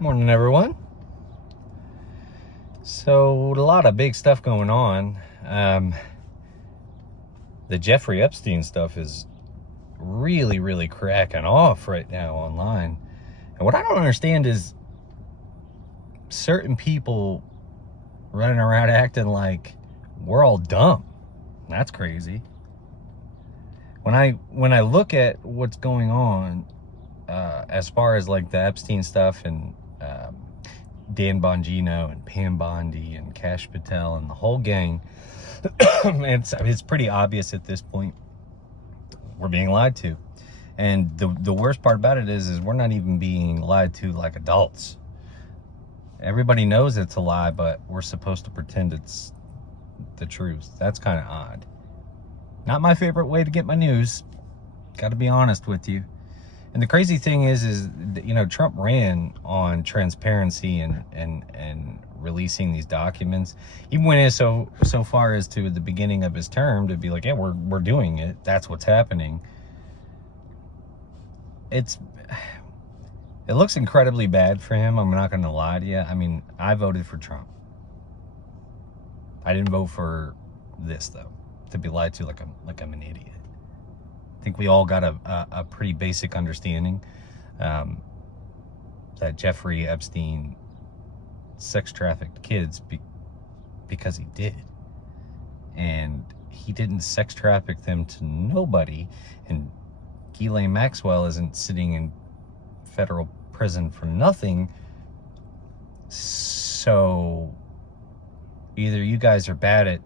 Morning, everyone. So, a lot of big stuff going on. The Jeffrey Epstein stuff is really, really cracking off right now online. And what I don't understand is certain people running around acting like we're all dumb. That's crazy. When I look at what's going on, as far as like the Epstein stuff and Dan Bongino and Pam Bondi and Cash Patel and the whole gang, it's pretty obvious at this point we're being lied to. And the worst part about it is we're not even being lied to like adults. Everybody knows it's a lie, but we're supposed to pretend it's the truth. That's kind of odd. Not my favorite way to get my news. Got to be honest with you. And the crazy thing is Trump ran on transparency and releasing these documents. He went in so far as to the beginning of his term to be like, yeah, we're doing it. That's what's happening. It looks incredibly bad for him. I'm not going to lie to you. I mean, I voted for Trump. I didn't vote for this though, to be lied to like I'm an idiot. I think we all got a pretty basic understanding that Jeffrey Epstein sex trafficked kids because he did. And he didn't sex traffic them to nobody. And Ghislaine Maxwell isn't sitting in federal prison for nothing. So either you guys are bad at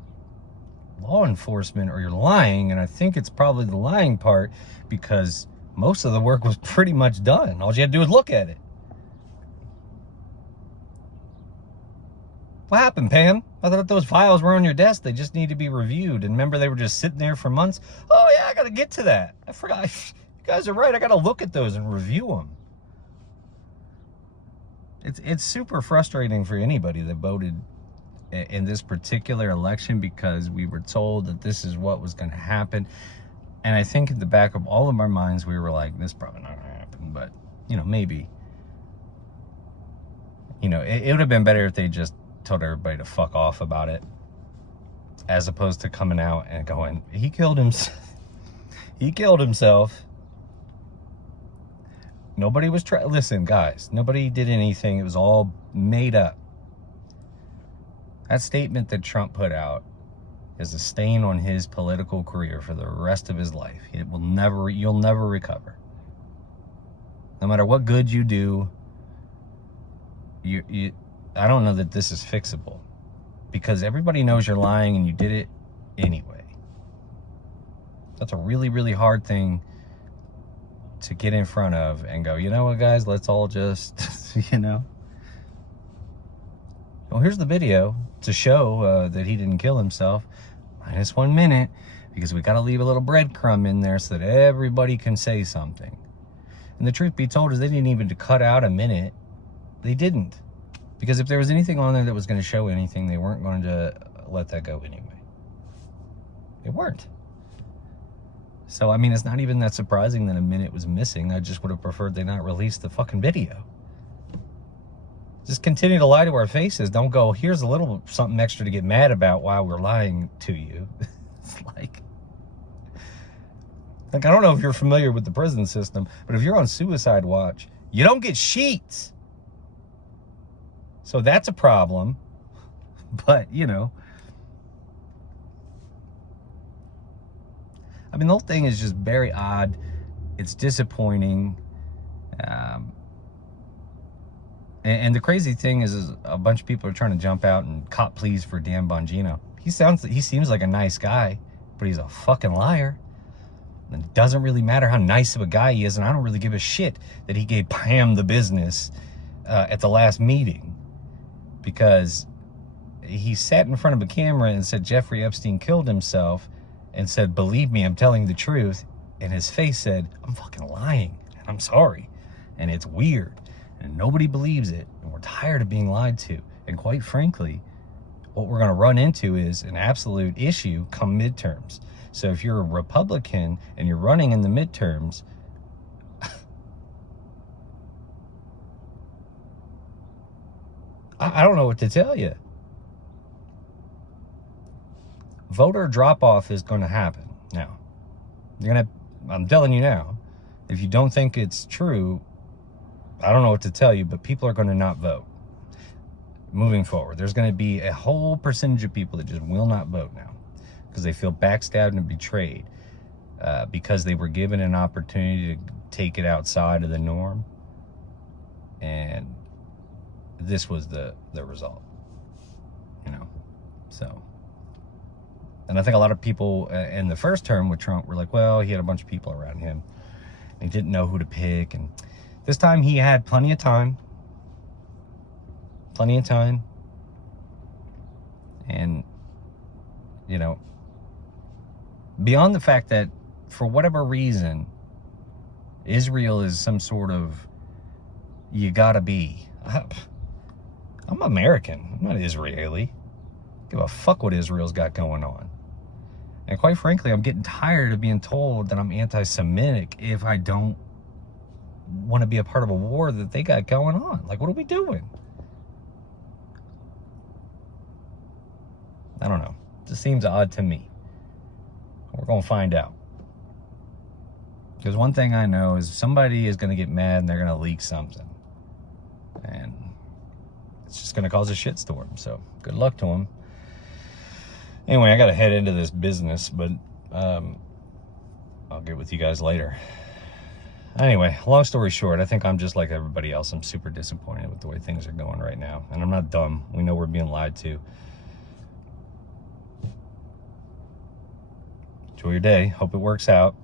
law enforcement or you're lying, and I think it's probably the lying part, because most of the work was pretty much done. All you had to do is look at it. What happened, Pam? I thought those files were on your desk. They just need to be reviewed. And remember, they were just sitting there for months. Oh yeah, I gotta get to that. I forgot. You guys are right. I gotta look at those and review them. It's super frustrating for anybody that voted in this particular election, because we were told that this is what was going to happen. And I think in the back of all of our minds, we were like, this is probably not going to happen, but maybe. It would have been better if they just told everybody to fuck off about it, as opposed to coming out and going, he killed himself. He killed himself. Nobody was listen, guys, nobody did anything. It was all made up. That statement that Trump put out is a stain on his political career for the rest of his life. You'll never recover. No matter what good you do, I don't know that this is fixable, because everybody knows you're lying and you did it anyway. That's a really, really hard thing to get in front of and go, you know what, guys, let's all just, Well, here's the video to show that he didn't kill himself. Minus 1 minute, because we got to leave a little breadcrumb in there so that everybody can say something. And the truth be told is they didn't even cut out a minute. They didn't. Because if there was anything on there that was going to show anything, they weren't going to let that go anyway. They weren't. So, I mean, it's not even that surprising that a minute was missing. I just would have preferred they not release the fucking video. Just continue to lie to our faces. Don't go, here's a little something extra to get mad about while we're lying to you. It's like, I don't know if you're familiar with the prison system, but if you're on suicide watch, you don't get sheets. So that's a problem. But, I mean, the whole thing is just very odd. It's disappointing. And the crazy thing is a bunch of people are trying to jump out and cop pleas for Dan Bongino. He seems like a nice guy, but he's a fucking liar. And it doesn't really matter how nice of a guy he is, and I don't really give a shit that he gave Pam the business at the last meeting, because he sat in front of a camera and said Jeffrey Epstein killed himself, and said, believe me, I'm telling the truth. And his face said, I'm fucking lying, and I'm sorry. And it's weird. And nobody believes it, and we're tired of being lied to. And quite frankly, what we're going to run into is an absolute issue come midterms. So if you're a Republican and you're running in the midterms, I don't know what to tell you. Voter drop-off is going to happen now. I'm telling you now, if you don't think it's true, I don't know what to tell you, but people are going to not vote. Moving forward, there's going to be a whole percentage of people that just will not vote now because they feel backstabbed and betrayed because they were given an opportunity to take it outside of the norm, and this was the result, so. And I think a lot of people in the first term with Trump were like, well, he had a bunch of people around him and he didn't know who to pick, and this time he had plenty of time, and beyond the fact that for whatever reason Israel is some sort of you gotta be. I'm American. I'm not Israeli. Give a fuck what Israel's got going on. And quite frankly, I'm getting tired of being told that I'm anti-Semitic if I don't want to be a part of a war that they got going on. Like, what are we doing? I don't know. It just seems odd to me. We're going to find out. Because one thing I know is somebody is going to get mad and they're going to leak something. And it's just going to cause a shitstorm. So good luck to them. Anyway, I got to head into this business, but I'll get with you guys later. Anyway, long story short, I think I'm just like everybody else. I'm super disappointed with the way things are going right now. And I'm not dumb. We know we're being lied to. Enjoy your day. Hope it works out.